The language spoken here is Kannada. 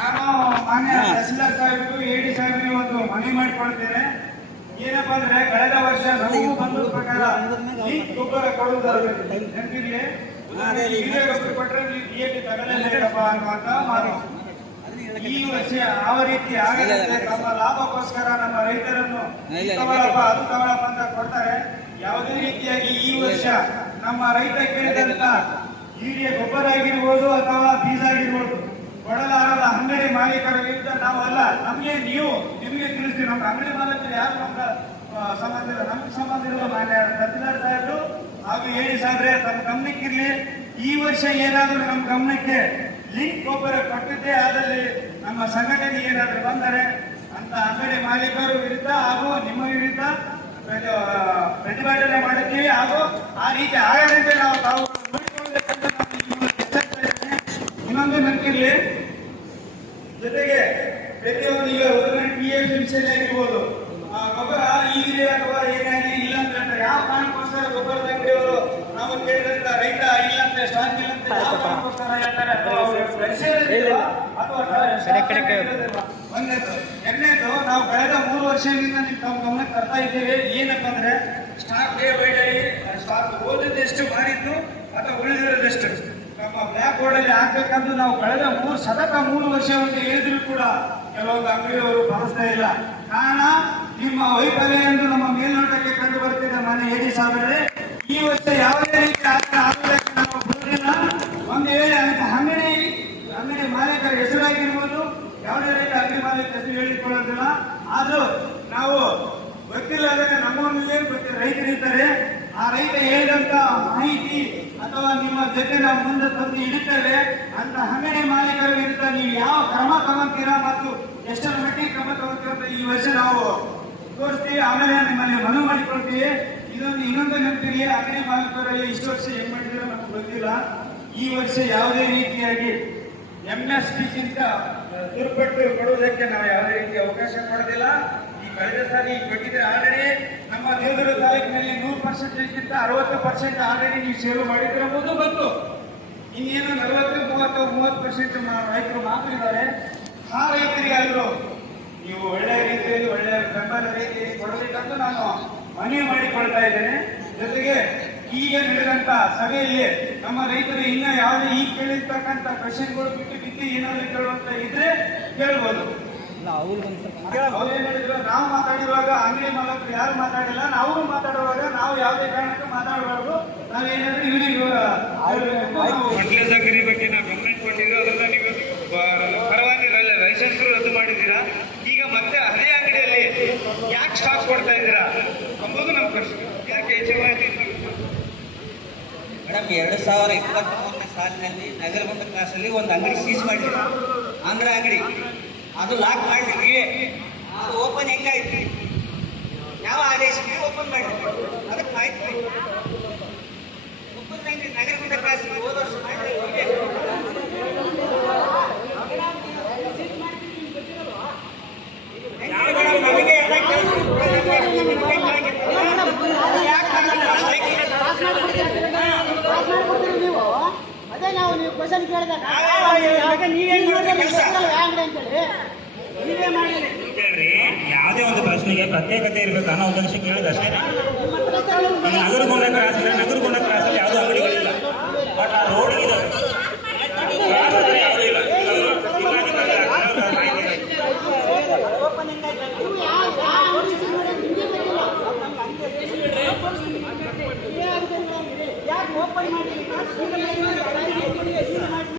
ನಾನು ಮಾನ್ಯ ತಹಸೀಲ್ದಾರ್ ಸಾಹೇಬರು ಎಡಿ ಸಾಹೇಬರಿಗೆ ಒಂದು ಮನವಿ ಮಾಡಿಕೊಳ್ತೇನೆ. ಏನಪ್ಪಾ ಅಂದ್ರೆ ಕಳೆದ ವರ್ಷ ನಮಗೂ ಬಂದ ಪ್ರಕಾರ ಈ ಗೊಬ್ಬರ ಕೊಡುವುದಾದ್ರೆ ನೆನಪಿರ್ಲಿ? ಗೊಬ್ಬರ ಕೊಟ್ಟರೆ ನೀವು ಡಿಎಪಿ ತಗೊಳ್ಳಲೇರಪ್ಪ ಅನ್ನುವಂತ ಮಾತು. ಈ ವರ್ಷ ಯಾವ ರೀತಿ ಆಗದಂತೆ ತಮ್ಮ ಲಾಭಕ್ಕೋಸ್ಕರ ನಮ್ಮ ರೈತರನ್ನು ಇದು ತಗೊಳಪ್ಪ ಅದು ತಗೊಳಪ್ಪ ಅಂತ ಕೊಡ್ತಾರೆ. ಯಾವುದೇ ರೀತಿಯಾಗಿ ಈ ವರ್ಷ ನಮ್ಮ ರೈತ ಕೇಳಿದಂತ ಯೂರಿಯಾ ಗೊಬ್ಬರ ಆಗಿರ್ಬೋದು ಅಥವಾ ಬೀಜ ಆಗಿರ್ಬೋದು ಕೊಡಲಾರದ ಅಂಗಡಿ ಮಾಲೀಕರ ವಿರುದ್ಧ ನಾವಲ್ಲ ನಮಗೆ ನೀವು ನಿಮಗೆ ತಿಳಿಸ್ತೀವಿ. ನಮ್ಮ ಅಂಗಡಿ ಮಾಲೀಕರು ಯಾರು ನಮ್ಗೆ ಆ, ಸಂಬಂಧ ಇಲ್ಲ. ನಮ್ಗೆ ಸಂಬಂಧ ಇಲ್ಲ ಮಾನ್ಯ ತಹಸೀಲ್ದಾರ್ ಸಾಹೇಬರು ಹಾಗೂ ಹೇಳಿ ಸಾಹೇಬ್ರೆ ತಮ್ಮ ಗಮನಕ್ಕಿರಲಿ ಈ ವರ್ಷ ಏನಾದರೂ ನಮ್ಮ ಗಮನಕ್ಕೆ ಲಿಂಕ್ ಗೊಬ್ಬರ ಕೊಟ್ಟಿದ್ದೇ ಆದಲ್ಲಿ ನಮ್ಮ ಸಂಘಟನೆ ಏನಾದರೂ ಬಂದರೆ ಅಂತ ಅಂಗಡಿ ಮಾಲೀಕರು ವಿರುದ್ಧ ಹಾಗೂ ನಿಮ್ಮ ವಿರುದ್ಧ ಪ್ರತಿಭಟನೆ ಮಾಡುತ್ತೀವಿ. ಹಾಗೂ ಆ ರೀತಿ ಆಗದಂತೆ ನಾವು ತಾವು ನೋಡಿಕೊಳ್ಳಬೇಕಂತ ನಾನು ಈ ಮೂಲಕ ಎಚ್ಚರಿಸ್ತಾ ಇದ್ದೇನೆ. ಇನ್ನೊಂದು ನಂಬಿರ್ಲಿ ಜೊತೆಗೆ ಪ್ರತಿಯೊಂದು ಈಗ ಉದಾಹರಣೆ ಪಿ ಎಫ್ ವಿಷಯ ಆಗಿರ್ಬೋದು ಗೊಬ್ಬರ ಈಗಿದೆ ಅಥವಾ ಏನಾಗಿ ಇಲ್ಲ ಅಂತ ಹೇಳ್ತಾರೆ. ಯಾವ ಕಾರಣಕ್ಕೋಸ್ಕರ ಗೊಬ್ಬರದ ಅಂಗಡಿಯವರು ನಾವು ಕೇಳಿದಂತ ರೈತ ಇಲ್ಲ ಅಂತ ಸ್ಟಾಕ್ ಇಲ್ಲ ಅಂತ ಯಾವ ಕಾರಣಕ್ಕೋಸ್ಕರ ಹೇಳ್ತಾರೆ ಒಂದೇದು. ಎರಡನೇದು ನಾವು ಕಳೆದ ಮೂರು ವರ್ಷದಿಂದ ನಿಮ್ ತಮ್ಮ ಗಮನಕ್ಕೆ ತರ್ತಾ ಇದ್ದೇವೆ. ಏನಪ್ಪ ಅಂದ್ರೆ stock day by day stock ಓದಿದ್ದೆಷ್ಟು ಮಾರಿದ್ದು ಅಥವಾ ಉಳಿದಿರೋದೆಷ್ಟು? ನಮ್ಮ ಬ್ಲ್ಯಾಕ್ ಬೋರ್ಡ್ ಅಲ್ಲಿ ಹಾಕ್ಬೇಕಂತ ನಾವು ಕಳೆದ ಮೂರು ಸತತ ಮೂರು ವರ್ಷವನ್ನು ಹೇಳಿದ್ರು ಕೂಡ ಕೆಲವೊಂದು ಅಂಗಡಿಯವರು ಬಳಸ್ತಾ ಇಲ್ಲ. ಕಾರಣ, ನಿಮ್ಮ ವೈಫಲ್ಯ ಎಂದು ನಮ್ಮ ಮೇಲ್ನೋಟಕ್ಕೆ ಕಂಡು ಬರ್ತಿದೆ ಮನೆ ಹೇಳಿ ಸಾಧನೆ ಈ ವರ್ಷ ಯಾವುದೇ ರೀತಿ ಆಗಬೇಕು ನಾವು ಬರಲಿಲ್ಲ ಒಂದು ವೇಳೆ ಅಂತ ಅಂಗಡಿ ಅಂಗಡಿ ಮಾಲೀಕರ ಹೆಸರಾಗಿರ್ಬೋದು ಯಾವುದೇ ರೀತಿ ಅಂಗಡಿ ಮಾಲೀಕರ ಹೆಸರು ಹೇಳಿಕೊಳ್ಳೋದಿಲ್ಲ. ಆದರೂ ನಾವು ಗೊತ್ತಿಲ್ಲದ್ರೆ ನಮ್ಮಲ್ಲಿ ಗೊತ್ತಿಲ್ಲ ರೈತರಿದ್ದಾರೆ ಆ ರೈತ ಹೇಳಿದಂತ ಮಾಹಿತಿ ಅಥವಾ ನಿಮ್ಮ ಜೊತೆ ನಾವು ಮುಂದೆ ತಂದು ಇಡುತ್ತೇವೆ ಅಂತ ಅಂಗಡಿ ಮಾಲೀಕರ ವಿರುದ್ಧ ನೀವು ಯಾವ ಕ್ರಮ ತಗೊಂತೀರಾ ಮತ್ತು ಎಷ್ಟರ ಮಟ್ಟಿಗೆ ಕ್ರಮ ತಗೊಂತೀರಾ ಈ ವರ್ಷ ನಾವು ತೋರಿಸ್ತೀವಿ. ಆಮೇಲೆ ನಿಮ್ಮಲ್ಲಿ ಮನವಿ ಮಾಡಿಕೊಳ್ತೀವಿ ಇದೊಂದು ಇನ್ನೊಂದು ನಂಬಿಕೆ ಅಗ್ನಿ ಮಾಲೀಕರಲ್ಲಿ ಇಷ್ಟು ವರ್ಷ ಏನ್ ಮಾಡಿದ್ರು ನಮ್ಗೆ ಗೊತ್ತಿಲ್ಲ. ಈ ವರ್ಷ ಯಾವುದೇ ರೀತಿಯಾಗಿ ಎಂ ಎಸ್ ಟಿಗಿಂತ ದುರ್ಪಟ್ಟು ಕೊಡುವುದಕ್ಕೆ ನಾವು ಯಾವುದೇ ರೀತಿ ಅವಕಾಶ ಕೊಡೋದಿಲ್ಲ. ಈ ಕಳೆದ ಸಾರಿ ಕೊಟ್ಟಿದ್ರೆ ಆಲ್ರೆಡಿ ನಮ್ಮ ದೇವರ ತಾಲೂಕಿನಲ್ಲಿ ನೂರು ಪರ್ಸೆಂಟೇಜ್ಗಿಂತ ಅರವತ್ತು ಪರ್ಸೆಂಟ್ ಆಲ್ರೆಡಿ ನೀವು ಸೇವೆ ಮಾಡಿದ್ರೆ ಅನ್ನೋದು ಬಂತು ಇನ್ನೇನು ನಲವತ್ತು ಮೂವತ್ತು ಮೂವತ್ತು ಪರ್ಸೆಂಟ್ ರೈತರು ಮಾತ್ರ ಇದ್ದಾರೆ. ಆ ರೈತರಿಗಾದ್ರು ನೀವು ಒಳ್ಳೆಯ ರೀತಿಯಲ್ಲಿ ಒಳ್ಳೆಯ ಬೆಂಬಲ ರೀತಿಯಲ್ಲಿ ಕೊಡಬೇಕಂತ ನಾನು ಮನವಿ ಮಾಡಿಕೊಳ್ತಾ ಇದ್ದೇನೆ. ಜೊತೆಗೆ ಈಗ ನಡೆದಂತ ಸಭೆಯಲ್ಲಿ ನಮ್ಮ ರೈತರು ಇನ್ನ ಯಾವುದೇ ಈಗ ಕೇಳಿರ್ತಕ್ಕಂಥ ಪ್ರಶ್ನೆಗಳು ಬಿಟ್ಟು ಬಿಟ್ಟು ಏನಾದ್ರು ಕೇಳುವಂತ ಇದ್ರೆ ಕೇಳ್ಬೋದು. ನಾವು ಮಾತಾಡಿರುವಾಗ ಅಂಗಡಿ ಮಾಲಕರು ಯಾರು ಮಾತಾಡಿಲ್ಲ. ನಾವು ಮಾತಾಡುವಾಗ ನಾವು ಯಾವುದೇ ಕಾರಣಕ್ಕೂ ಮಾತಾಡಬಾರ್ದು. ನಾವೇನಾದ್ರೂ ಪರವಾಗಿ ಲೈಸೆನ್ಸ್ ರದ್ದು ಮಾಡಿದ್ದೀರಾ? ಈಗ ಮತ್ತೆ ಅದೇ ಅಂಗಡಿಯಲ್ಲಿ ಯಾಕೆ ಸ್ಟಾಕ್ ಕೊಡ್ತಾ ಇದ್ದೀರಾ? ಅಂಬೋದು ನಮ್ಮ ಪ್ರಶ್ನೆ. ಯಾಕೆ ಮೇಡಮ್, ಎರಡು ಸಾವಿರ ಇಪ್ಪತ್ತ್ಮೂರನೇ ಸಾಲಿನಲ್ಲಿ ನಗರಗುಂದ ಕ್ಲಾಸಲ್ಲಿ ಒಂದು ಅಂಗಡಿ ಸೀಸ್ ಮಾಡಿದ್ರು. ಆಂಧ್ರ ಅಂಗಡಿ. ಅದು ಲಾಕ್ ಮಾಡಿದ್ವಿ ಅದು ಓಪನ್ ಹೆಂಗಾಯ್ತು ಯಾವ ಆದೇಶಕ್ಕೆ ಓಪನ್ ಮಾಡಿದ್ವಿ ಅದಕ್ಕೆ ಮಾಹಿತಿ ಬೇಕು. ಓಪನ್ ಆಗಿ ನಗರಗುಂದ ಕ್ಲಾಸ್ ಹೋದ ವರ್ಷ ಮಾಡಿದ್ವಿ ನಮಗೆ ಎಲ್ಲ ಕೆಲಸ ನೀವು ಅದೇ ನಾವು ನೀವು ಕ್ವಶನ್ ಕೇಳಿದಾಗ ಆಗ ನೀವೇನ್ ಮಾಡಿದ್ರಿ ಕೆಲ್ಸ? ಅಂತೇಳಿ. ನೀವೇ ಮಾಡಿ ಹೇಳ್ರಿ ಯಾವುದೇ ಒಂದು ಪ್ರಶ್ನೆಗೆ ಪ್ರತ್ಯೇಕತೆ ಇರಬೇಕು ಅನ್ನೋ ಉದ್ದೇಶ ಕೇಳಿದ ಅಷ್ಟೇ. ಕ್ರಾಸ್ ನಗರಗೊಂಡ ಕ್ರಾಸ್ ನಗರಗೊಂಡ ಕ್ರಾಸಲ್ಲಿ ಯಾವುದೋ